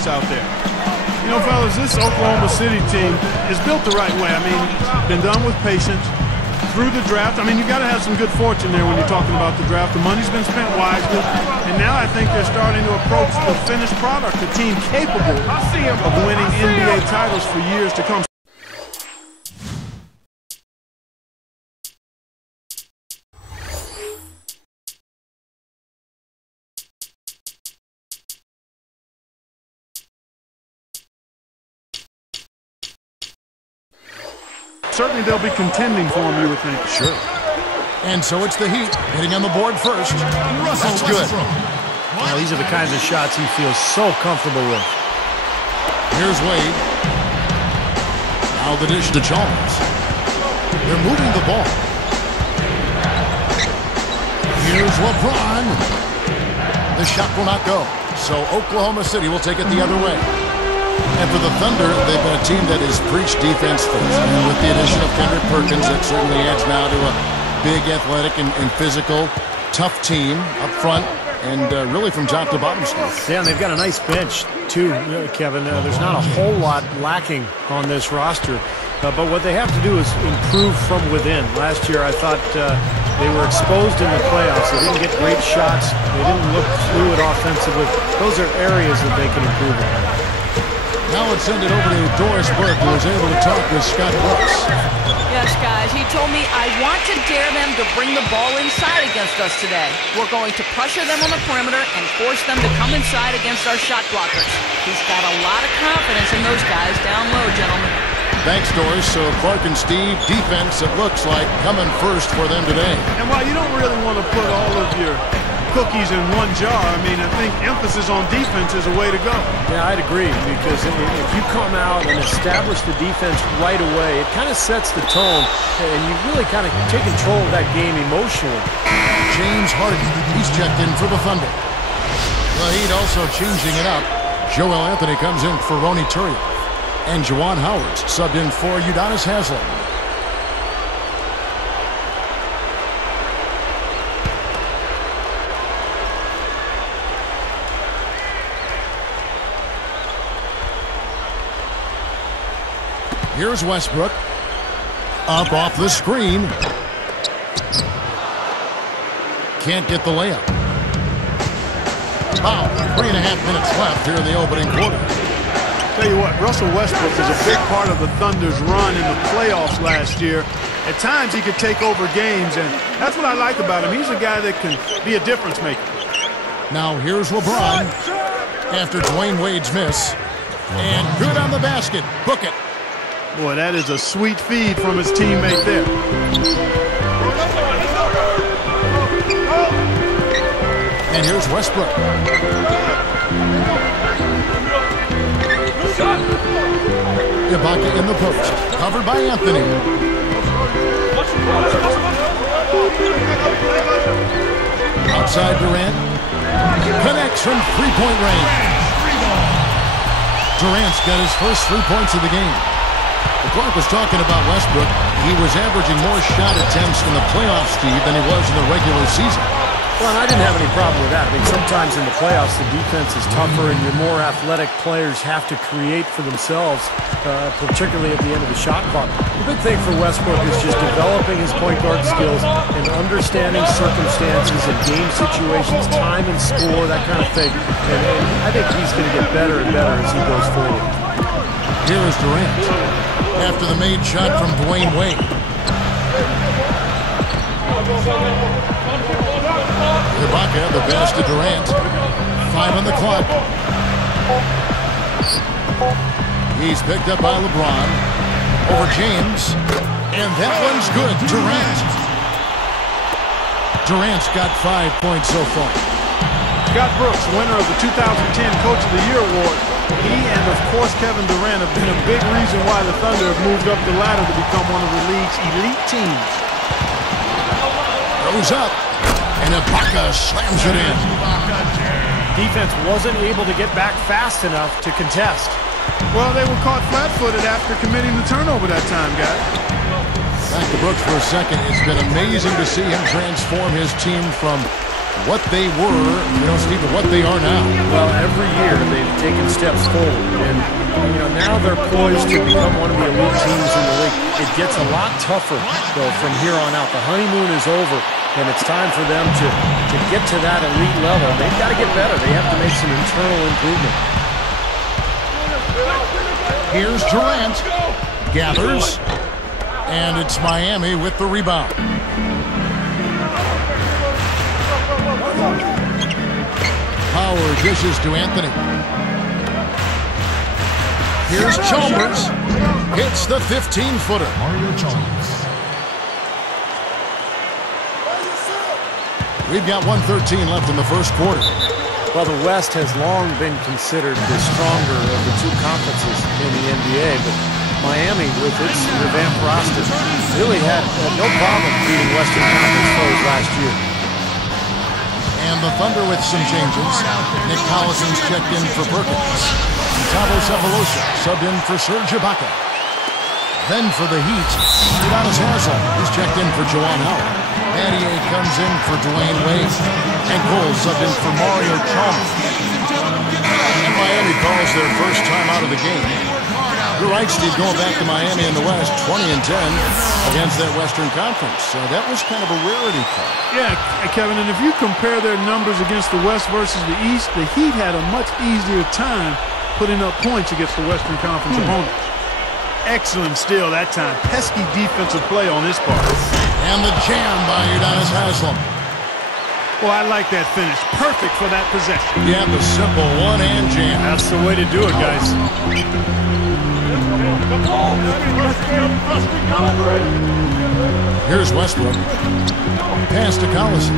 stars out there. You know, fellas, this Oklahoma City team is built the right way. I mean, it's been done with patience through the draft. I mean, you got to have some good fortune there when you're talking about the draft. The money's been spent wisely, and now I think they're starting to approach the finished product, a team capable of winning NBA titles for years to come. Certainly they'll be contending for him, you would think. Sure. And so it's the Heat hitting on the board first. That's good. Well, these are the kinds of shots he feels so comfortable with. Here's Wade. Now the dish to Chalmers. They're moving the ball. Here's LeBron. The shot will not go. So Oklahoma City will take it the other way. And for the Thunder, they've been a team that has preached defense first. And with the addition of Kendrick Perkins, that certainly adds now to a big, athletic, and physical, tough team up front. And really from top to bottom, Steve. Yeah, and they've got a nice bench, too, Kevin. There's not a whole lot lacking on this roster. But what they have to do is improve from within. Last year, I thought they were exposed in the playoffs. They didn't get great shots. They didn't look fluid offensively. Those are areas that they can improve on. Now let's send it over to Doris Burke, who was able to talk with Scott Brooks. Yes, guys, he told me, I want to dare them to bring the ball inside against us today. We're going to pressure them on the perimeter and force them to come inside against our shot blockers. He's got a lot of confidence in those guys down low, gentlemen. Thanks, Doris. So Clark and Steve, defense, it looks like, coming first for them today. And while you don't really want to put all of your cookies in one jar, I mean, I think emphasis on defense is a way to go. Yeah, I'd agree, because if you come out and establish the defense right away, it kind of sets the tone, and you really kind of take control of that game emotionally. James Harden, he's checked in for the Thunder. The Heat also changing it up. Joel Anthony comes in for Ronny Turiaf. And Juwan Howard's subbed in for Udonis Haslem. Here's Westbrook. Up off the screen. Can't get the layup. About 3.5 minutes left here in the opening quarter. Tell you what, Russell Westbrook is a big part of the Thunder's run in the playoffs last year. At times he could take over games, and that's what I like about him. He's a guy that can be a difference maker. Now here's LeBron after Dwayne Wade's miss. And good on the basket. Book it. Boy, that is a sweet feed from his teammate there. And here's Westbrook. Ibaka in the post. Covered by Anthony. Outside Durant. Connects from three-point range. Durant's got his first 3 points of the game. Clark was talking about Westbrook. He was averaging more shot attempts in the playoffs, Steve, than he was in the regular season. Well, and I didn't have any problem with that. I mean, sometimes in the playoffs, the defense is tougher, and your more athletic players have to create for themselves, particularly at the end of the shot clock. The big thing for Westbrook is just developing his point guard skills and understanding circumstances and game situations, time and score, that kind of thing. And I think he's going to get better and better as he goes forward. Here is Durant after the made shot from Dwayne Wade. Ibaka, the pass to Durant. 5 on the clock. He's picked up by LeBron. Over James. And that one's good. Durant's got 5 points so far. Scott Brooks, winner of the 2010 Coach of the Year Award. He and, of course, Kevin Durant have been a big reason why the Thunder have moved up the ladder to become one of the league's elite teams. Goes up. And Ibaka slams it in. Defense wasn't able to get back fast enough to contest. Well, they were caught flat-footed after committing the turnover that time, guys. Back to Brooks for a second. It's been amazing to see him transform his team from what they were, Steve, what they are now. Well, every year they've taken steps forward, and now they're poised to become one of the elite teams in the league. It gets a lot tougher, though, from here on out. The honeymoon is over, and it's time for them to get to that elite level. They've got to get better. They have to make some internal improvement. Here's Durant. Gathers. And it's Miami with the rebound. Power dishes to Anthony. Here's Chalmers. Hits the 15-footer. Mario Chalmers. We've got 1:13 left in the first quarter. Well, the West has long been considered the stronger of the two conferences in the NBA, but Miami, with its revamped roster, really had no problem beating Western Conference foes last year. And the Thunder with some changes. Nick Collison's checked in for Perkins. Tavo Sefolosha subbed in for Serge Ibaka. Then for the Heat, Udonis Haslem is checked in for Juwan Howard. Mattier comes in for Dwayne Wade. And Cole subbed in for Mario Chalmers. And Miami calls their first time out of the game. You're right, Steve, going back to Miami in the West, 20-10 against that Western Conference. So that was kind of a rarity play. Yeah, Kevin, and if you compare their numbers against the West versus the East, the Heat had a much easier time putting up points against the Western Conference opponents. Excellent steal that time. Pesky defensive play on this part. And the jam by Udonis Haslem. Well, I like that finish. Perfect for that possession. Yeah, the simple one-hand jam. That's the way to do it, guys. Here's Westbrook. Pass to Collison.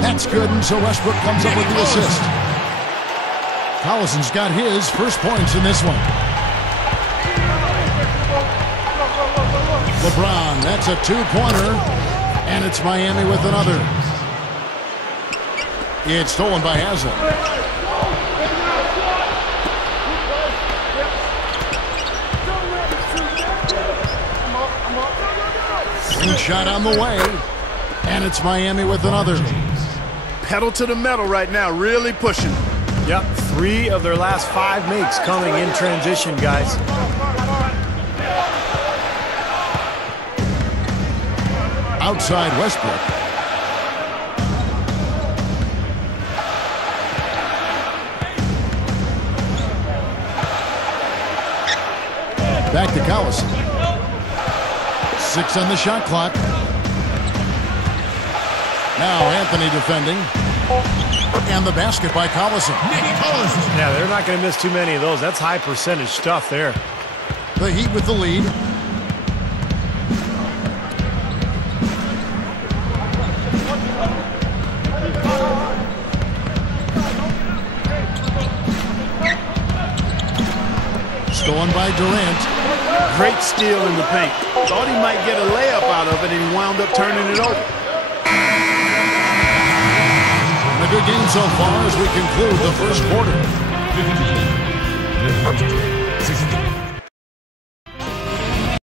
That's good, and so Westbrook comes up with the assist. Collison's got his first points in this one. LeBron, that's a two-pointer, and it's Miami with another. It's stolen by Haslem. Shot on the way, and it's Miami with another. Pedal to the metal right now, really pushing. Yep, 3 of their last 5 makes coming in transition, guys. Outside Westbrook. Back to Collison. 6 on the shot clock. Now Anthony defending. And the basket by Collison. Yeah, they're not going to miss too many of those. That's high percentage stuff there. The Heat with the lead. Stolen by Durant. Great steal in the paint. Thought he might get a layup out of it, and he wound up turning it over. A good game so far as we conclude the first quarter.